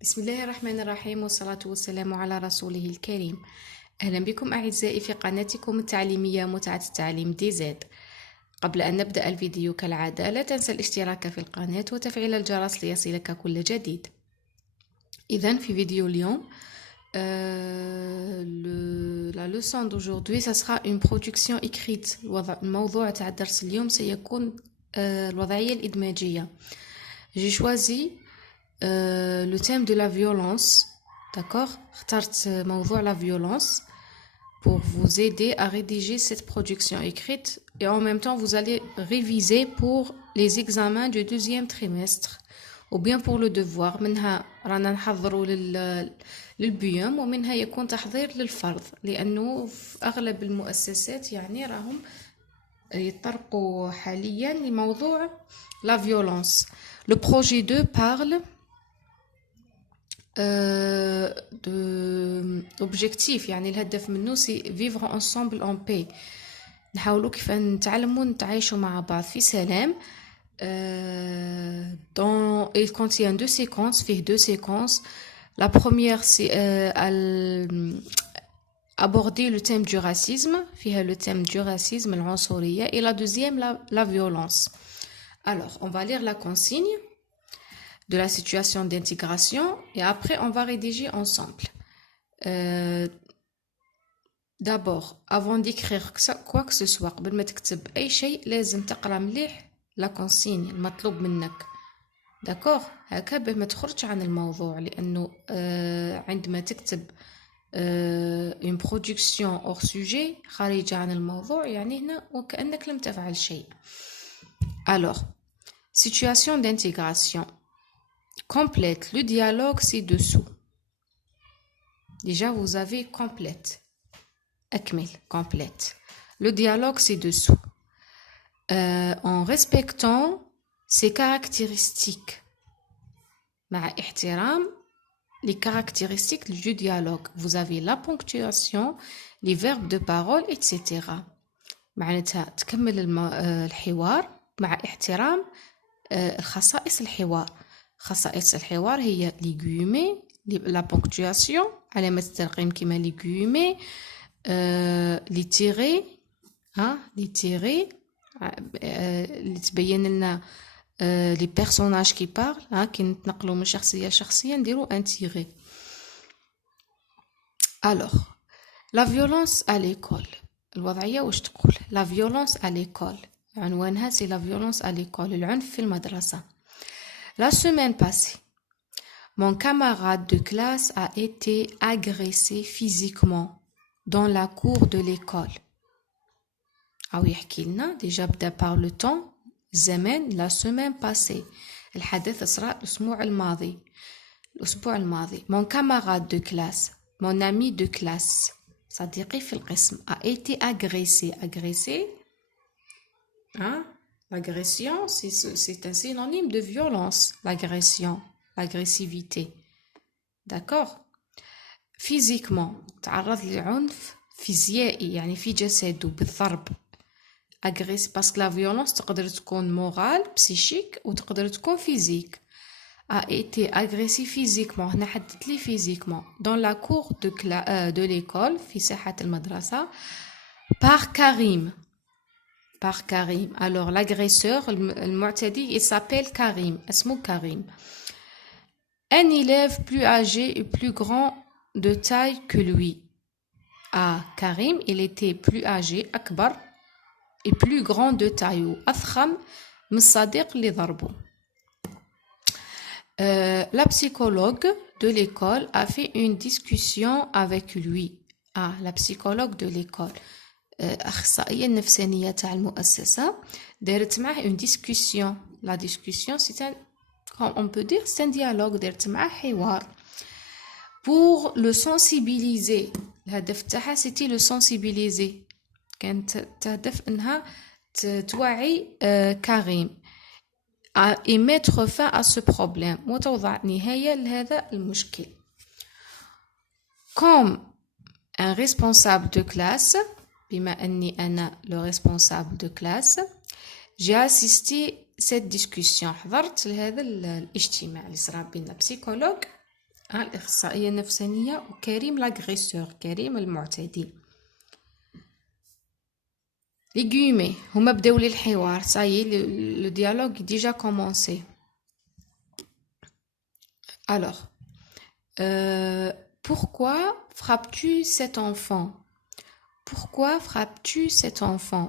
بسم الله الرحمن الرحيم والصلاة والسلام على رسوله الكريم. أهلا بكم أعزائي في قناتكم التعليمية متعة التعليم دي زد. قبل أن نبدأ الفيديو كالعادة لا تنسى الاشتراك في القناة وتفعيل الجرس ليصلك كل جديد. إذن في فيديو اليوم la leçon d'aujourd'hui ça sera une production écrite. الموضوع تاع الدرس اليوم سيكون الوضعية الإدماجية. J'ai choisi le thème de la violence, d'accord? اخترت موضوع la violence pour vous aider à rédiger cette production écrite et en même temps vous allez réviser pour les examens du deuxième trimestre ou bien pour le devoir. منها رانا نحضروا للبيوم ومنها يكون تحضير للفرض لأنه في أغلب المؤسسات يعني راهم يطرقوا حاليا لموضوع la violence. Le projet 2 parle d'objectif يعني الهدف منه سي vivre ensemble en paix. نحاولوا كيف نتعلموا نتعايشوا مع بعض في سلام. Il contient deux séquences, فيه deux séquences. La première c'est aborder le thème du racisme, فيها le thème du racisme العنصرية, et la deuxième la violence. Alors, on va lire la consigne de la situation d'intégration et après on va rédiger ensemble. D'abord, avant d'écrire quoi que ce soit, قبل ما تكتب أي شيء لازم تقرأ مليح la consigne المطلوب منك. d'accord هكا باه ما تخرجش عن الموضوع لأنه عندما تكتب une production hors sujet خارجة عن الموضوع يعني هنا وكأنك لم تفعل شيء. Alors, situation d'intégration. Complète le dialogue ci-dessous. Déjà, vous avez complète. Akmil, complète. Le dialogue ci-dessous. En respectant ses caractéristiques. مع احترام les caractéristiques du dialogue. Vous avez la ponctuation, les verbes de parole, etc. معناتها تكمل الحوار مع احترام خصائص الحوار. خصائص الحوار هي لي غومي لا بونكتواسيون علامة الترقيم كيما لي غومي لي تيري لي تيري اللي تبين لنا لي بيرسوناج كي بارل كي نتنقلوا من شخصية لشخصية نديروا ان تيري. alors la violence à l'école. الوضعية واش تقول؟ la violence à l'école عنوانها c'est la violence à l'école العنف في المدرسة. La semaine passée, mon camarade de classe a été agressé physiquement dans la cour de l'école. يحكي لنا déjà بدا par le temps زمان la semaine passée الحدث صرا الأسبوع الماضي. Mon camarade de classe, mon ami de classe, صديقي في القسم a été agressé. L'agression, c'est un synonyme de violence, l'agression, l'agressivité. D'accord? Physiquement, تعرض لعنف فيزيائي يعني في جسده بالضرب. Agressé parce que la violence تقدر تكون morale, psychique ou تقدر تكون physique. A été agressé physiquement. هنا حددت لي physiquement dans la cour de l'école في ساحة المدرسة par Karim. Par Karim. Alors, l'agresseur, le mu'tadi, il s'appelle Karim. اسمه Karim. Un élève plus âgé et plus grand de taille que lui. Karim, il était plus âgé, أكبر, et plus grand de taille. أضخم من الصديق اللي ضربه. La psychologue de l'école a fait une discussion avec lui. La psychologue de l'école. أخصائية النفسانية تاع المؤسسة دارت معه une discussion. La discussion c'est un, comme on peut dire, c'est un dialogue. دارت معه حوار pour le sensibiliser. الهدف تاعها c'était le sensibiliser. كانت تهدف انها توعي كريم et mettre fin à ce problème وتوضع نهاية لهذا المشكل. Comme un responsable de classe, بما أني أنا le responsable de classe, j'ai assisté cette discussion. حضرت لهذا الاجتماع اللي صرا بين psychologue الأخصائية النفسانية وكريم لاغريسور، كريم المعتدي. لي غومي هما بداو لي الحوار، صايي لو ديالوغ ديجا كومونسي. Alors, pourquoi frappes-tu cet enfant? Pourquoi frappes-tu cet enfant?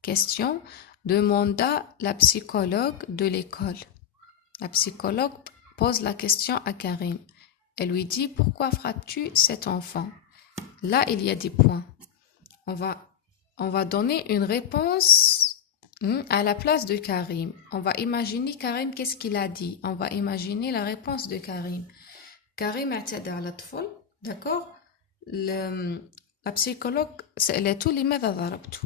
Question demanda la psychologue de l'école. La psychologue pose la question à Karim. Elle lui dit pourquoi frappes-tu cet enfant? Là, il y a des points. On va donner une réponse à la place de Karim. On va imaginer Karim, qu'est-ce qu'il a dit? On va imaginer la réponse de Karim. Karim اعتدى على الطفل، d'accord. la psychologue سألته لماذا ضربته؟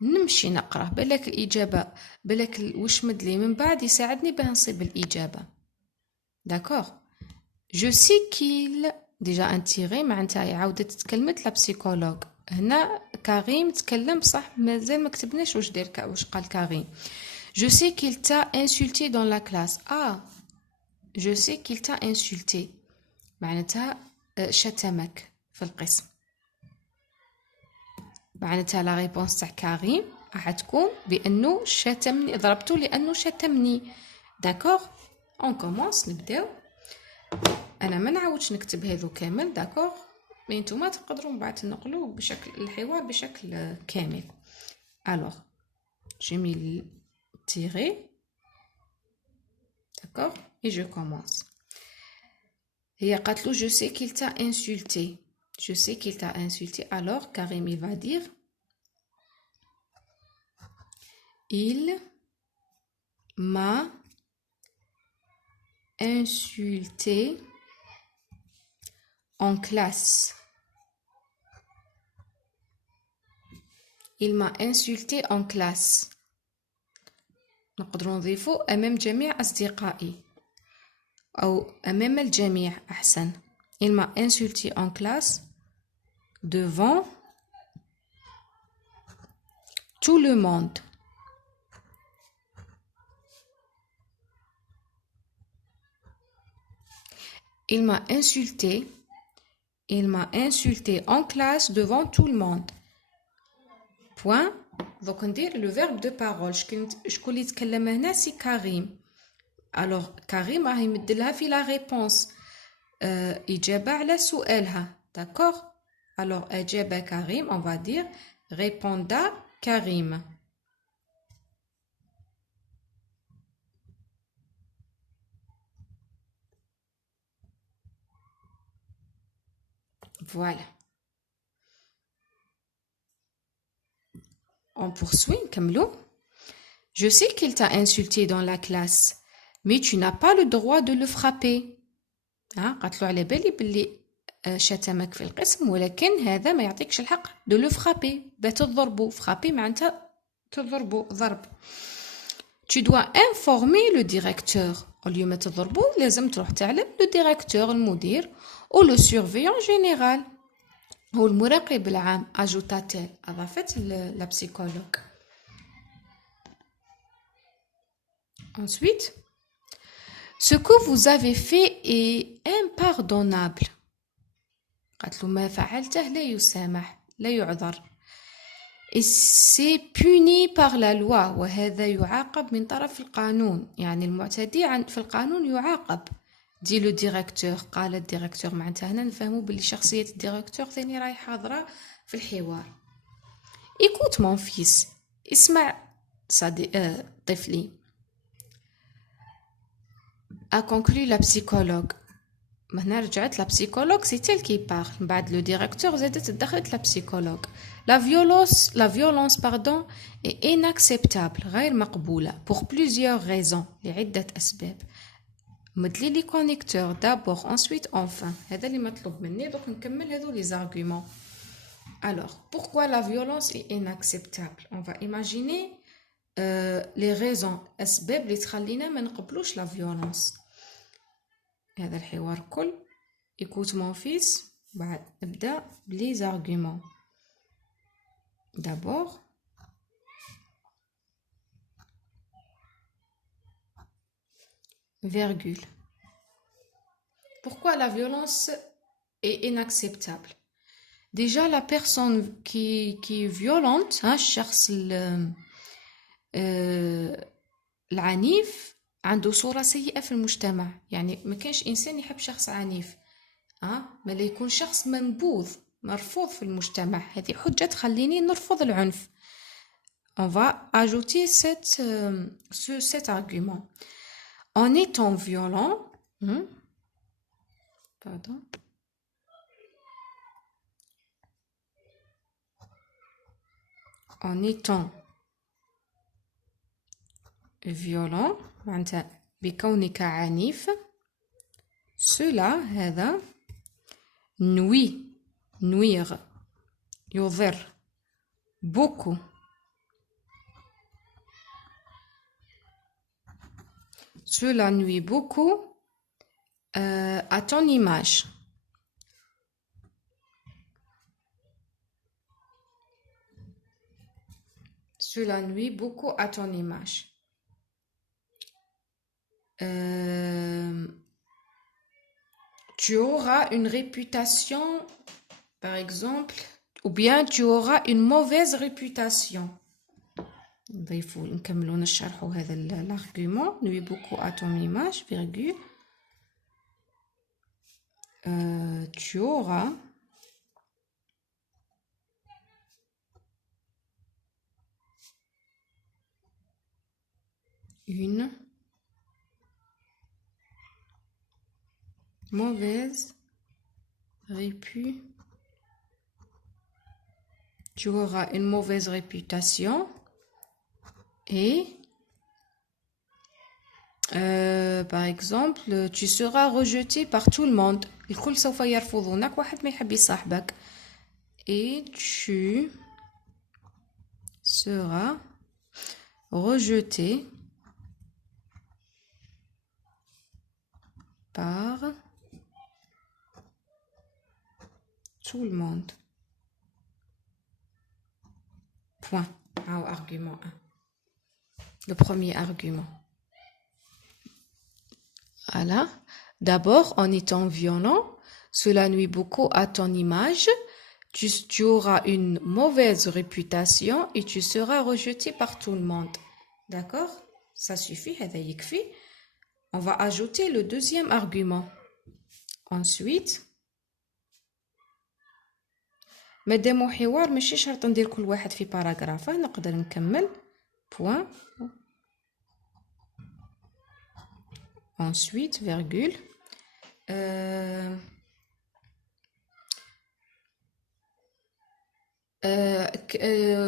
نمشي نقرأ بالك الإجابة، بالك واش مدلي من بعد يساعدني باه نصيب الإجابة. d'accord. je sais qu'il déjà انتيغي معناتها عاودت تكلمت لا بسيكولوج. هنا كريم تكلم صح، مازال ما كتبناش واش دار واش قال كريم. je sais qu'il t'a insulté dans la classe. je sais qu'il t'a insulté معناتها شتمك في القسم. معناتها لا ريبونس تاع كريم راح تكون بانه شتمني، ضربته لانه شتمني. داكوغ اون كومونس نبداو. انا ما نعاودش نكتب هذو كامل، داكوغ، مي نتوما تقدروا من بعد تنقلوا بشكل الحوار بشكل كامل. الوغ جي مي تيري، داكوغ، اي جو كومونس. هي قالت له je sais qu'il t'a insulté. Je sais qu'il t'a insulté. Alors Karim il va dire il m'a insulté en classe. Il m'a insulté en classe. نقدروا نضيفوا أمام جميع أصدقائي أو أمام الجميع أحسن. Il m'a insulté en classe devant tout le monde. Il m'a insulté en classe devant tout le monde. Point. Donc on dit le verbe de parole. شكون اللي يتكلم هنا؟ سي كريم. Alors كريم راح يمدلها في la réponse إجابة على سؤالها. D'accord. Alors أجاب كريم، on va dire répondra Karim. Voilà. On poursuit, Kamlo. Je sais qu'il t'a insulté dans la classe, mais tu n'as pas le droit de le frapper. قالت له على بالي باللي شتمك في القسم، ولكن هذا ما يعطيكش الحق de le frapper، بتضربه. frapper معناتها تضربه ضرب. Tu dois informer le directeur. اليوم تضربه لازم تروح تعلم le directeur المدير ou le surveillant général هو المراقب العام. اجوتاتيل اضافت لا بسيكولوج. Ensuite, ce que vous avez fait est impardonnable. قالت له ما فعلته لا يسامح، لا يعذر. Et c'est puni par la loi. وهذا يعاقب من طرف القانون، يعني المعتدي في القانون يعاقب. دي لو ديريكتور، قال الديريكتور. معناتها هنا نفهموا باللي شخصية الديريكتور ثاني راهي حاضرة في الحوار. Écoute mon fils. اسمع طفلي. A conclu la psychologue. هنا رجعت لا بسيكولوج، سي تيل كي بارل. من بعد لو ديريكتور زادت دخلت لا بسيكولوج. لا فيولونس باردون est inacceptable، غير مقبولة pour plusieurs raisons، لعدة أسباب. مدلي لي كونيكتور d'abord ensuite enfin. هذا اللي مطلوب مني، دوك نكمل هذو لي زارغومون. Alors, pourquoi la violence est inacceptable? On va imaginer les raisons، أسباب اللي تخلينا ما نقبلوش la violence. هذا الحوار كل écoute mon fils. بعد نبدأ بلي arguments. D'abord, virgule. Pourquoi la violence est inacceptable? Déjà, la personne qui est violente, hein, الشخص العنيف عنده صورة سيئة في المجتمع. يعني ما كانش إنسان يحب شخص عنيف، ما لا يكون شخص منبوذ مرفوض في المجتمع. هذه حجة تخليني نرفض العنف. On va ajouter cet argument. En étant violent, pardon. En étant violent, معناتها بكونك عنيف، cela هذا nuire يضر beaucoup cela nuit beaucoup à ton image. Cela nuit beaucoup à ton image. Tu auras une réputation, par exemple, ou bien tu auras une mauvaise réputation. نضيفوا نكملوا نشرحوا هذا l'argument nuit beaucoup à ton image, virgule. Tu auras une mauvaise tu auras une mauvaise réputation et par exemple tu seras rejeté par tout le monde. الكل سوف يرفضونك، واحد ما يحب يصاحبك. Et tu seras rejeté par tout le monde. Point. Argument 1. Le premier argument. Voilà. D'abord, en étant violent, cela nuit beaucoup à ton image. Tu auras une mauvaise réputation et tu seras rejeté par tout le monde. D'accord? Ça suffit, هذا يكفي. On va ajouter le deuxième argument. Ensuite, مادام حوار ماشي شرط ندير كل واحد في باراغرافه، نقدر نكمل. Point. Ensuite, virgule.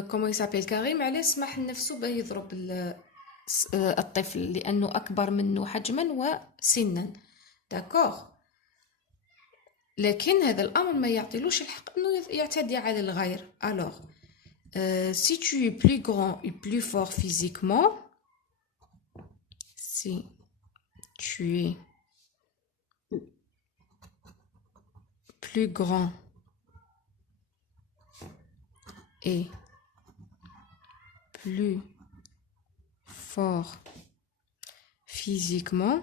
Comment il s'appelle كريم علاه سمح لنفسه باه يضرب الطفل لأنه أكبر منه حجما وسنا. داكوغ. لكن هذا الأمر ما يعطيلوش الحق أنه يعتدي على الغير. Alors, si tu es plus grand et plus fort physiquement, si tu es plus grand et plus fort physiquement,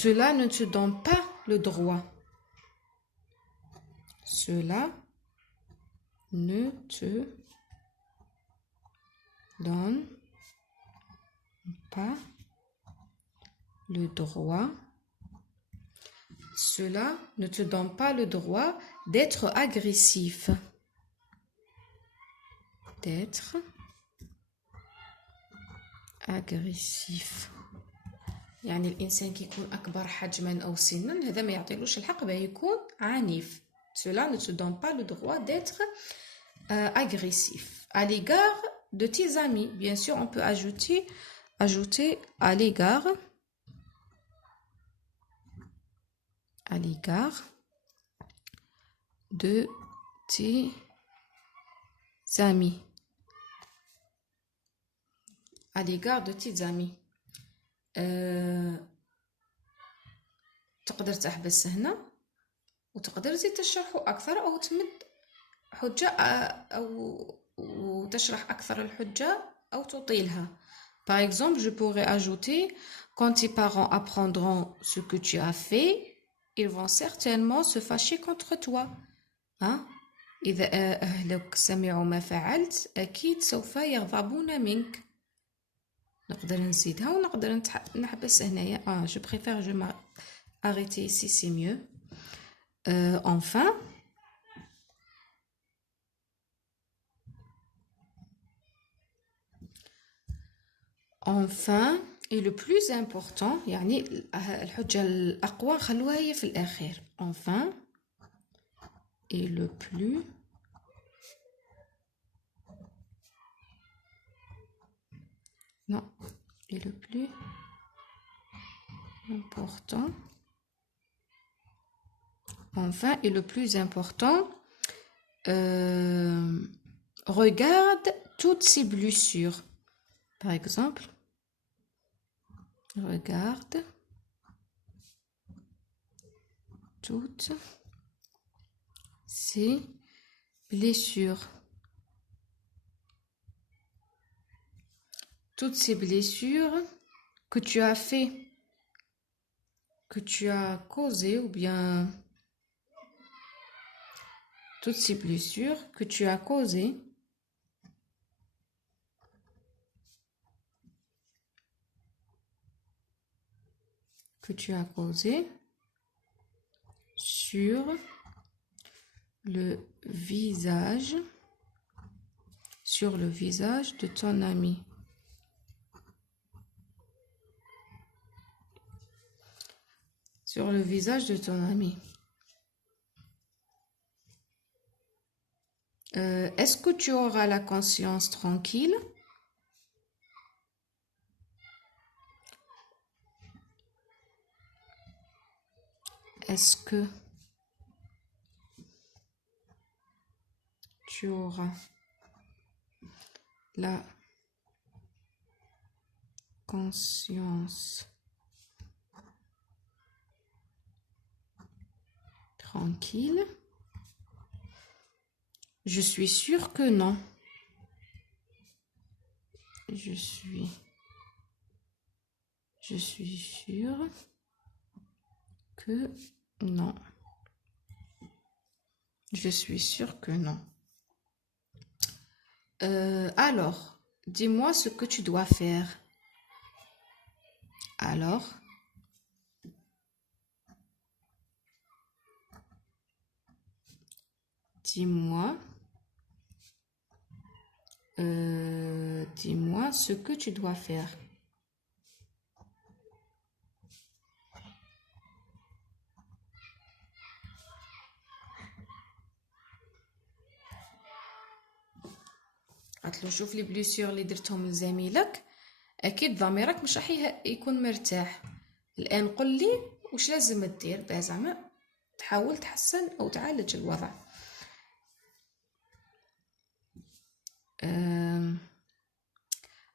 cela ne te donne pas le droit. Cela ne te donne pas le droit. Cela ne te donne pas le droit d'être agressif. D'être agressif. يعني الإنسان كيكون أكبر حجما أو سنا هذا ما يعطيلوش الحق باه يكون عنيف. Cela ne te donne pas le droit d'être agressif. À l'égard de tes amis, bien sûr, on peut ajouter à l'égard de tes amis. À l'égard de tes amis. تقدر تحبس هنا وتقدر تزيد تشرحه أكثر أو تمد حجة أو تشرح أكثر الحجة أو تطيلها. Par exemple, je pourrais ajouter, quand tes parents apprendront ce que tu as fait, ils vont certainement se fâcher contre toi. Hein? إذا أهلك سمعوا ما فعلت أكيد سوف يغضبون منك. نقدر نزيدها ونقدر نحبس هنايا. Je préfère arrêter ici, c'est mieux. Enfin, et le plus important, يعني الحجة الأقوى نخلوها هي في الأخير. Enfin, et le plus non, et le plus important. Enfin, et le plus important, regarde toutes ces blessures. Par exemple, regarde toutes ces blessures. Toutes ces blessures que tu as fait, que tu as causées, ou bien toutes ces blessures que tu as causées sur le visage de ton ami. Sur le visage de ton ami. Est-ce que tu auras la conscience tranquille? Est-ce que tu auras la conscience tranquille? Je suis sûre que non. Je suis sûre que non. Je suis sûre que non. Alors, dis-moi ce que tu dois faire. Alors, dis-moi ce que tu dois faire. قالت له شوف لي بليسيور اللي درتهم لزميلك، اكيد ضميرك مش راح يكون مرتاح. الان قل لي واش لازم دير باه زعما تحاول تحسن او تعالج الوضع.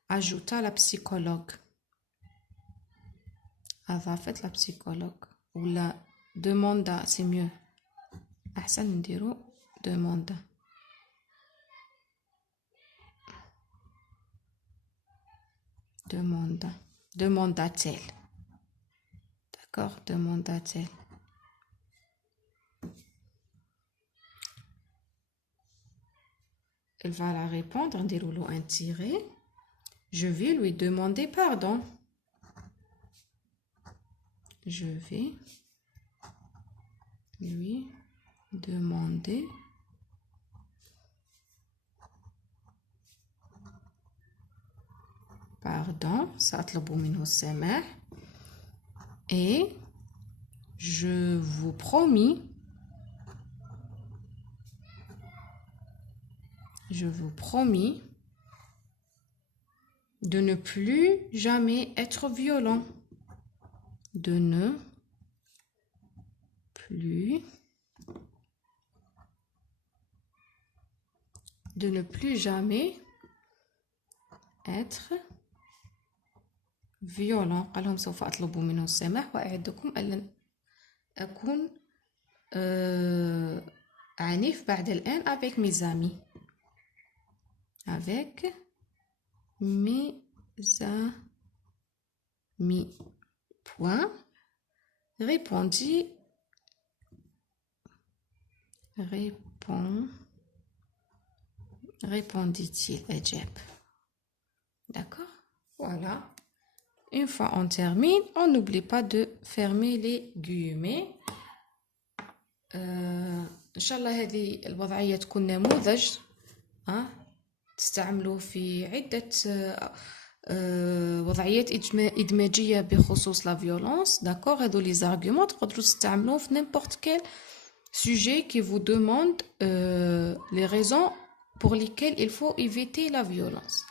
ajouta la psychologue. أضافت لا psychologue ولا demanda c'est mieux. أحسن نديرو demanda. Demanda-t-elle. D'accord, demanda-t-elle. Elle va la répondre, نديرولو un tiré. Je vais lui demander pardon. Je vais lui demander pardon. سأطلب منه السماح. Et je vous promis de ne plus jamais être violent. De ne plus jamais être violent. قال لهم سوف أطلب منه السماح وأعدكم أن أكون عنيف بعد الآن avec mes amis. Avec mes amis. Point. Répondit. Répondit-il. أجاب. D'accord? Voilà. Une fois on termine, on n'oublie pas de fermer les guillemets. إن شاء الله هذه الوضعية تكون نموذج تستعملوه في عدة وضعيات إدماجية بخصوص la violence. D'accord? هذو les arguments تقدروا تستعملوه في n'importe quel sujet qui vous demande les raisons pour lesquelles il faut éviter la violence.